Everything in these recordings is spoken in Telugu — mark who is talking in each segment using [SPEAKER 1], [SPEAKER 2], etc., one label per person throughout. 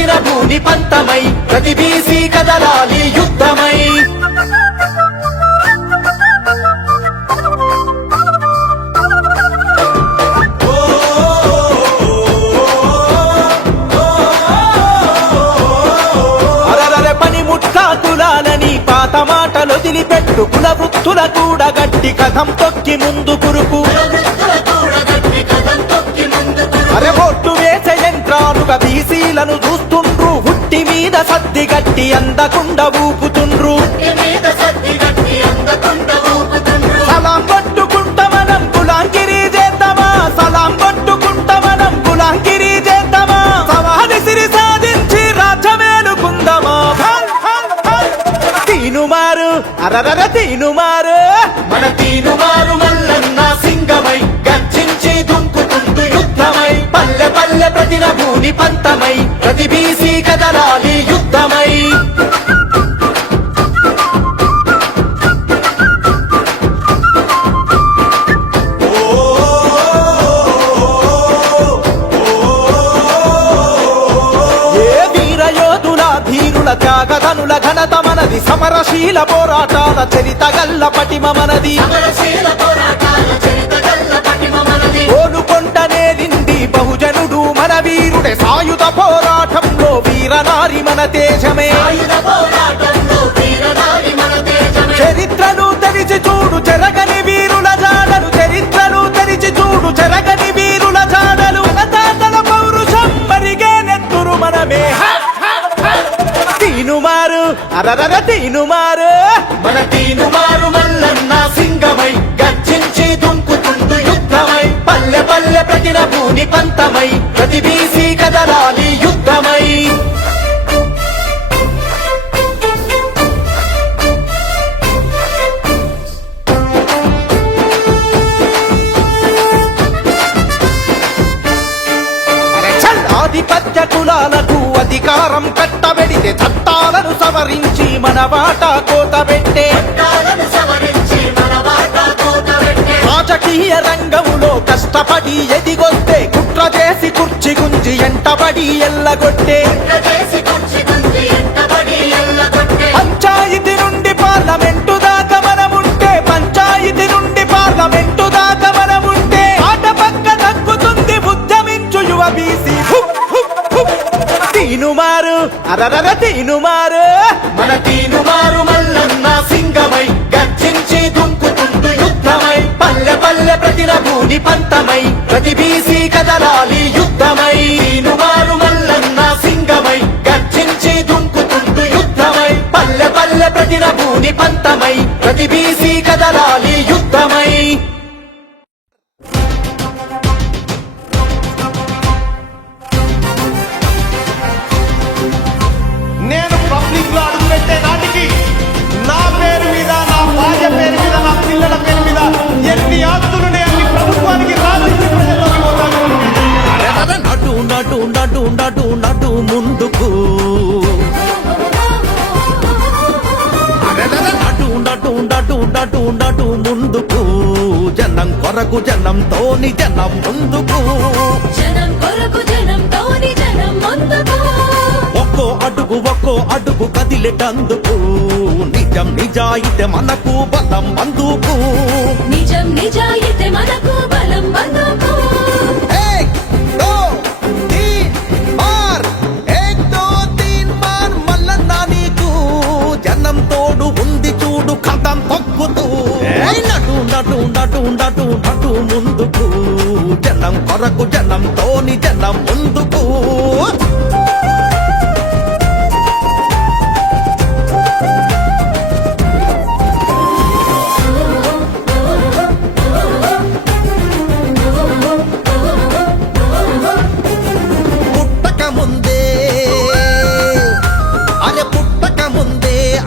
[SPEAKER 1] పొందిన భూమి పంతమై ప్రతి
[SPEAKER 2] బీసీ కదలాలి యుద్ధమై. కులాలని పాత మాటలు వదిలిపెట్టు కుల వృత్తుల కూడా గట్టి కథం తొక్కి
[SPEAKER 1] ముందు కురుకు. అరే యంత్రాలుగా బీసీలను చూస్తుండ్రు. హుట్టి మీద సద్ది గట్టి అందకుండా ఊపుతుండ్రు.
[SPEAKER 2] ఇంటి మీద సత్తి పంతమై ప్రతి బీసీ కదలాలి యుద్ధమై
[SPEAKER 1] త్యాగధనుల ఘనత మనది సమరశీల పోరాటాల చరిత గల్ల పటిమ మనది. మన వీరుడే సాయుధ పోరాటంలో వీరనారి మన తేజమే. చరిత్రను తెరిచి చూడు చెరగని వీరుల జాడలు. చరిత్రను తెరిచి చూడు చెరగని వీరుల జాడలు. తాతల పౌరుషం మరిగే నెత్తురు మనమే. తీనుమారు అరరర తీనుమారు.
[SPEAKER 2] మన తీనుమారు మల్లన్న సింగమై గర్జించి దుంకుతుండు యుద్ధమై. పల్లె పల్లె ప్రతిన భూని పంతమై. ప్రతి బీసీ కదలాలి యుద్ధమై.
[SPEAKER 1] ఆధిపత్య కులాలకు అధికారం కట్టబెడితే చట్టాలను సవరించి మన వాటా కోతబెట్టే
[SPEAKER 2] చట్టాలను సవరించి
[SPEAKER 1] రాజకీయ రంగములో కష్టపడి ఎదిగొస్తే కుట్ర చేసి కుర్చి గుంజి ఎంటబడి ఎల్లగొట్టే. పంచాయతీ నుండి పార్లమెంటు దాకా మనముంటే పంచాయతీ నుండి పార్లమెంటు దాకా మనముంటే ఆట పక్క దక్కుతుంది ఉద్యమించు యువ బీసీ. తీనుమారు అరరర తీనుమారు.
[SPEAKER 2] ప్రతిన పంతమై ప్రతి బీసీ కదలాలి యుద్ధమై. తీనుమారు మల్లన్న సింగమై గర్జించి దుంకుతుండు యుద్ధమై. పల్లె పల్లె ప్రతిన భూని పంతమై ప్రతి బీసీ కదలాలి యుద్ధమై.
[SPEAKER 1] నటు నటు ముందుకు. జనం కొరకు జనంతోని జనం ముందుకు.
[SPEAKER 3] జనం కొరకు జనం తోని జనం ముందుకు.
[SPEAKER 1] ఒక్కో అడుగు ఒక్కో అడుగు కదిలేటందుకు. నిజం నిజాయితే మనకు బలం అందుకు.
[SPEAKER 3] నిజం నిజాయితీ మనకు బలం బంధుకు
[SPEAKER 1] నటు నటు నటు నటు ముందుకు. జనం కొరకు జనం తోని జనం ముందుకు.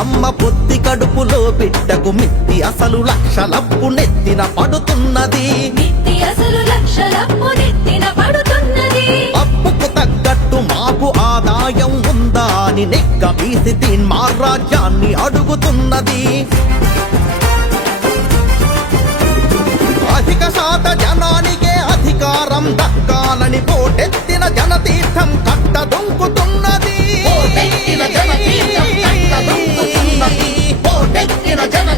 [SPEAKER 1] అమ్మ పొత్తి కడుపులో బిడ్డకు మిత్త అసలు లక్షలప్పు నెత్తిన పడుతున్నది. అప్పుకు తగ్గట్టు మాకు ఆదాయం ఉందా అని నెక్క వీసి తీన్మా రాజ్యాన్ని అడుగుతున్నది. అధిక శాత జనానికే అధికారం దక్కాలని పోటెత్తిన జనతీర్థం కట్ట దొంకుతున్నది.
[SPEAKER 2] పోటెత్తిన జనతీర్థం. పోటెత్తిన జనతీర్థం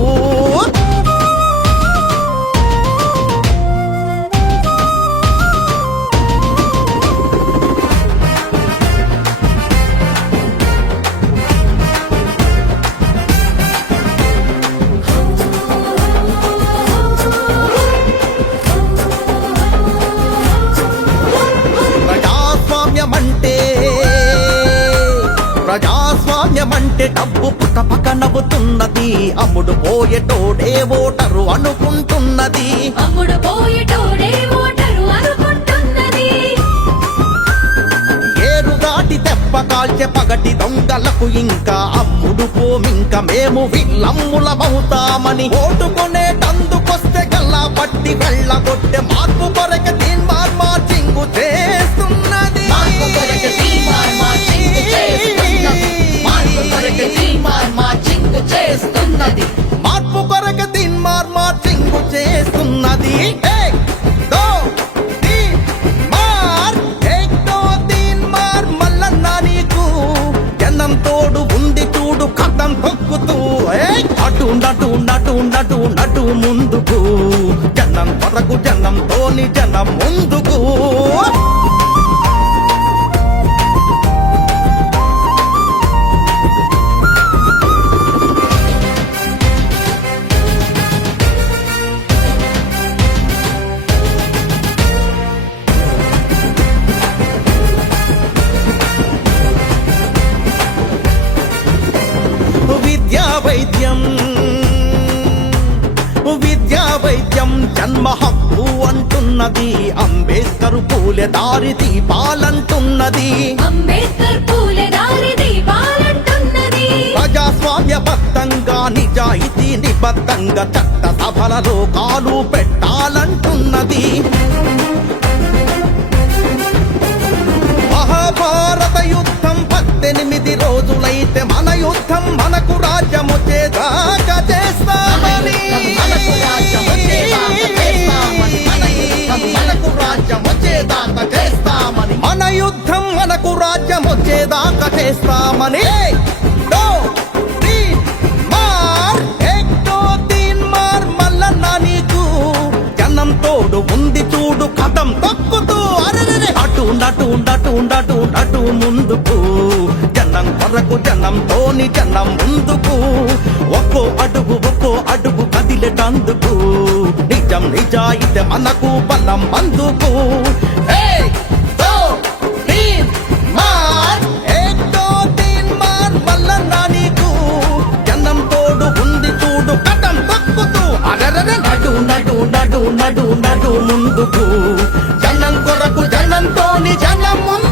[SPEAKER 1] పోయేటోడే ఓటరు అనుకుంటున్నది.
[SPEAKER 3] అమ్ముడు పోయేటోడే ఓటరు అనుకుంటున్నది.
[SPEAKER 1] ఏరు దాటి దెబ్బ కాల్చే పగటి దొంగలకు ఇంకా అమ్ముడు పోమింక మేము విల్లమ్ములమవుతామని ఓటుకొనే తందుకొస్తే గల్లా పట్టి వెళ్ళగొట్టె మార్పు కొరక తీన్మార్ మార్చింగు చేస్తున్నది.
[SPEAKER 3] చేస్తున్నది.
[SPEAKER 1] నటు ముందుకు. జనం కొరకు జనంతోని జనం ముందుకు. విద్యా వైద్యం జన్మ హక్కు అంటున్నది. అంబేద్కర్ పూలె దారి దీపాలంటున్నది.
[SPEAKER 3] అంబేద్కర్ పూలే దారి దీపాలంటున్నది.
[SPEAKER 1] ప్రజాస్వామ్యబద్ధంగా నిజాయితీ నిబద్ధంగా చట్ట సభలలో కాలు పెట్టాలంటున్నది. మహాభారత యుద్ధం పద్దెనిమిది జనంతోని జనం ముందుకు. ఒక్కో అడుగు ఒక్కో అడుగు కదిలేటందుకు. నిజం నిజాయితే మనకు బలం అందుకు. తోడు చూడు నడు నడు నడు ముందుకు. జనం కొరకు జనంతోని జనం ముందు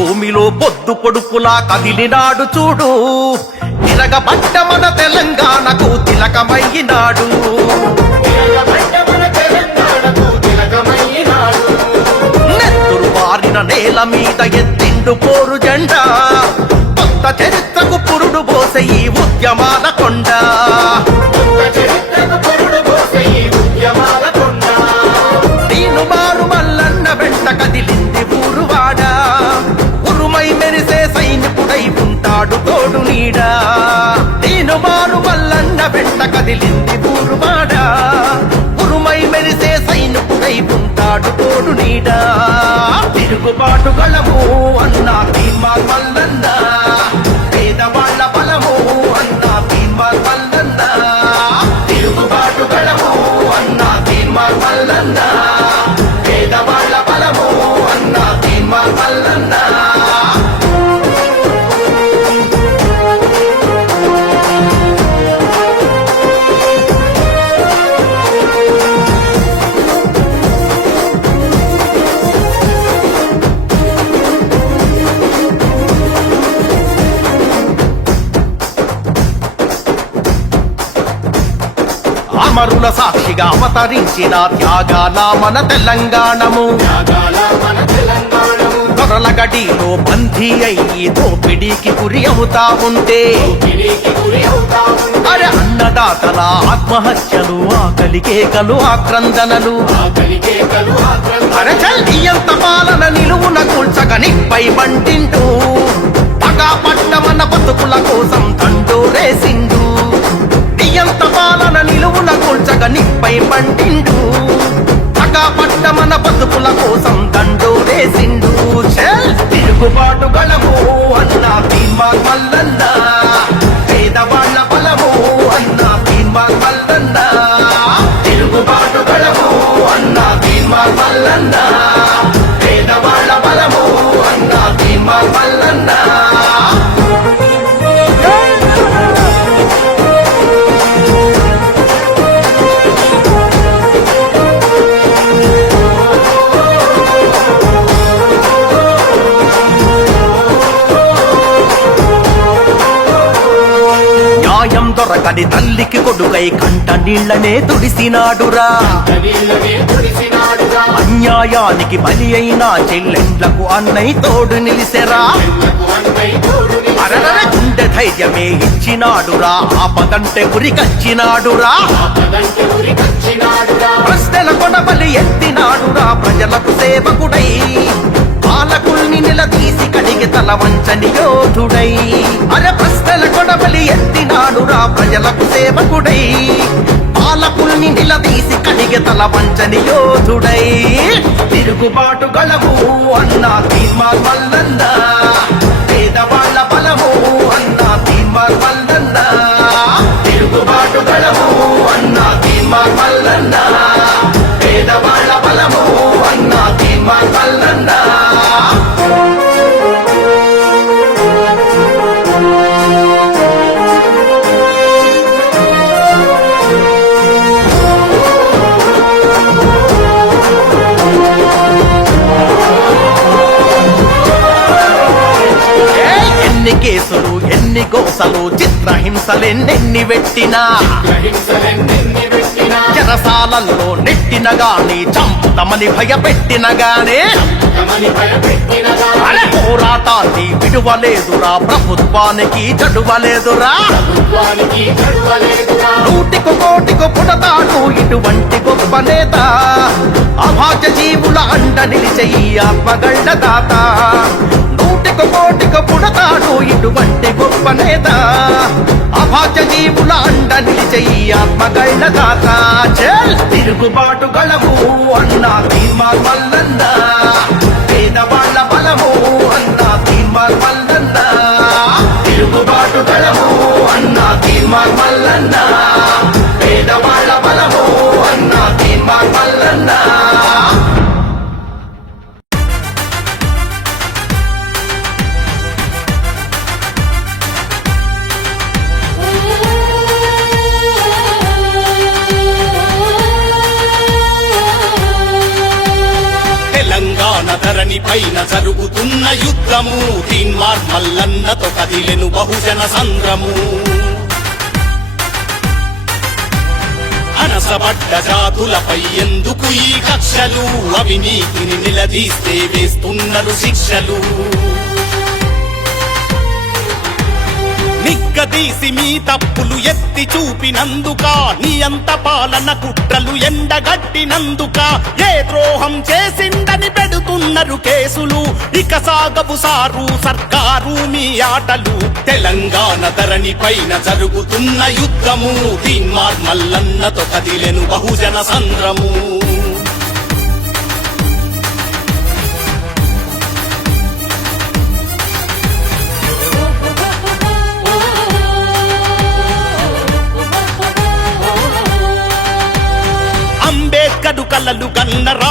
[SPEAKER 1] భూమిలో పొద్దు పొడుపులా కదిలినాడు చూడు. తిరగబట్ట మన తెలంగాణకు తిలకమయ్యినాడు. నెత్తురు వారిన నేల మీద ఎత్తిండు పోరు జెండా. కొత్త చరిత్రకు పురుడు పోసే ఈ ఉద్యమాల కొండ. మల్లన్న వెంట కదిలింది ఊరువాడ. ఉరుమై మెరిసే సైనికుడై ఉంటాడు తోడు నీడా. తిరుగుబాటు గలము అన్నా తీర్మార్ అమరుల సాక్షిగా అవతరించిన త్యాగాల మన తెలంగాణము. దొరల గడిలో బందీ అయ్యి దోపిడీకి గురి అవుతా ఉంటే. అరే అన్నదాతల ఆత్మహత్యలు ఆకలి కేకలు ఆక్రందనలు. అరే చల్లి ఎంత పాలన నిలువున కూల్చగని పై బంటింటూ. పగా పట్టమన్న బతుకుల కోసం తండోరేసిండు. నియంత పాలన నిలువున కూల్చగ నిప్పై పండిండు. పగా మన బతుకుల కోసం దండోరేసిండు తిరుగుబాటుగా న్యాయం తల్లికి కొడుకై కంట నీళ్ళనే తుడిసినాడురా. అన్యాయానికి బలి అయిన చెల్లెండ్లకు అన్నై తోడు నిలిసెరా. గుండె ధైర్యమే ఇచ్చినాడురా. ఆపదంటే ఉరికచ్చినాడురా. ప్రశ్నల కొడబలి ఎత్తినాడురా. ప్రజలకు సేవకుడై కరుణని నెల తీసి కడిగి తల వంచని యోధుడై. అర ప్రశ్నల కొడబలి ఎత్తినాడురా ప్రజలకు సేవకుడై. పాలకుల్ని నిలదీసి కడిగి తల వంచని యోధుడై. తిరుగుబాటు గలవు అన్న తీర్మాన్ మల్లన్న పేదవాళ్ళ బలము అన్న తీర్మాన్ మల్లన్న తిరుగుబాటు గలవు అన్న తీర్మాన్ మల్లన్న పేదవాళ్ళ బలము అన్న తీర్మాన్ గోసలు చిత్రహింసలెన్నెన్ని వెట్టినా. చెరసాలల్లో నెట్టిన గాని చంపుతమని భయపెట్టిన గానే. పోరాటాన్ని విడువలేదురా ప్రభుత్వానికి చడువలేదురా నూటికు కోటికు పుడతాడు ఇటువంటి గొప్ప నేత. అభాగ్య జీవుల అండ నిలిచయి ఆత్మగళ్ళ దాత. నూటికి కోటికి పుడతాడు ఇటువంటి గొప్ప నేత. అభాగ్య జీవుల అండ నిలిచయి ఆత్మగళ్ళ దాత చల్ తిరుగుబాటు గలవు అన్న తీర్మాన్ మల్లంద పేదవాళ్ళ బలము అన్న తీర్మాన్ మల్లంద తిరుగుబాటు గలవు అన్న తీర్మాన్ మల్లన్న.
[SPEAKER 2] పైన జరుగుతున్న యుద్ధము తీన్మార్ మల్లన్నతో కదిలెను బహుజన సంద్రము. అనసబడ్డ జాతులపై ఎందుకు ఈ కక్షలు? అవినీతిని నిలదీస్తే వేస్తున్నారు శిక్షలు. నిగ్గదీసి మీ తప్పులు ఎత్తి చూపినందుక నీ అంత పాలన కుట్రలు ఎండగట్టినందుక ఏ ద్రోహం చే పెడుతున్నారు కేసులు ఇక సాగబు సారు సర్కారు మీ ఆటలు. తెలంగాణ ధరణి పైన జరుగుతున్న యుద్ధము తీన్మార్ మల్లన్నతో కదిలెను బహుజన సంద్రము. అంబేద్కరు కలలు కన్నరా